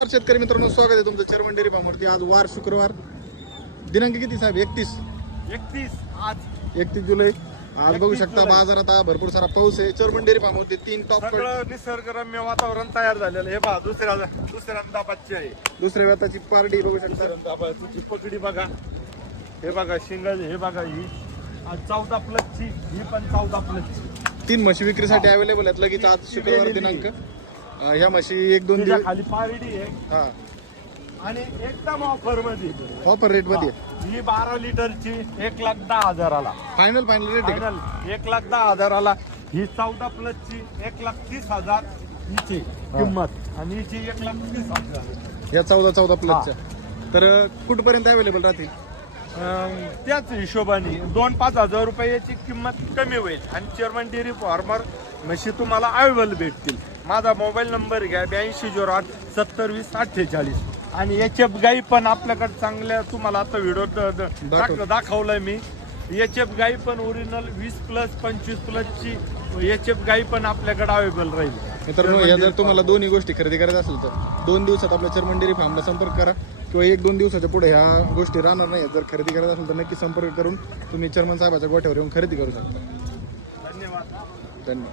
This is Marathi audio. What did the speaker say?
शेतकरी मित्रांनो, स्वागत आहे तुमचं चर्मन डेअरी फार्मवरती। आज वार शुक्रवार, दिनांक किती साहेब? 31 जुलै। आज बघू शकता बाजारात भरपूर सारा पाऊस आहे। चर्मन डेअरी फार्मवरती 3 टॉप निसर्गरम्य वातावरण तयार झालेलं हे पहा। दुसऱ्यांदा बच्चे आहे, दुसऱ्या व्यताची पार्टी बघू शकता। तुझी पकडी बघा, हे बघा शिंगल, हे बघा ही 14 प्लसची, ही पण 14 प्लसची 3 म्हशी विक्रीसाठी अवेलेबल आहेत। लगेच आज शुक्रवार दिनांक ह्या म्हशी 1-2 दिवस खाली पारडी आहे हा, आणि एकदम ऑफर मध्ये, ऑफर रेट मध्ये ही 12 लिटरची 1,10,000ला फायनल रेट आहे। 1,10,000ला ही 14 प्लसची 1,30,000 हिची किंमत, आणि हिची 1,30,000 या 14 प्लसच्या। तर कुठपर्यंत अवेलेबल राहतील? त्याच हिशोबाने 2-5 हजार रुपयाची किंमत कमी होईल, आणि चर्मन डेअरी फार्मर म्हशी तुम्हाला अवेलेबल भेटतील। माझा मोबाईल नंबर घ्या 8208 7020 आणि एचएफ गाई पण आपल्याकडे चांगल्या, तुम्हाला आता व्हिडिओ दाखवलाय मी। एचएफ गाई पण ओरिजिनल 20+, 25+ची एचएफ गाई पण आपल्याकडे अवेलेबल राहील। मित्रांनो, या जर तुम्हाला दोन्ही गोष्टी खरेदी करायच्या असेल तर 2 दिवसात आपल्या चर्मन डेअरी फार्मला संपर्क करा, किंवा 1-2 दिवसाच्या पुढे ह्या गोष्टी राहणार नाही। जर खरेदी करायचं असेल तर नक्की संपर्क करून तुम्ही चर्मन साहेबाच्या गोठ्यावर येऊन खरेदी करू शकता। धन्यवाद।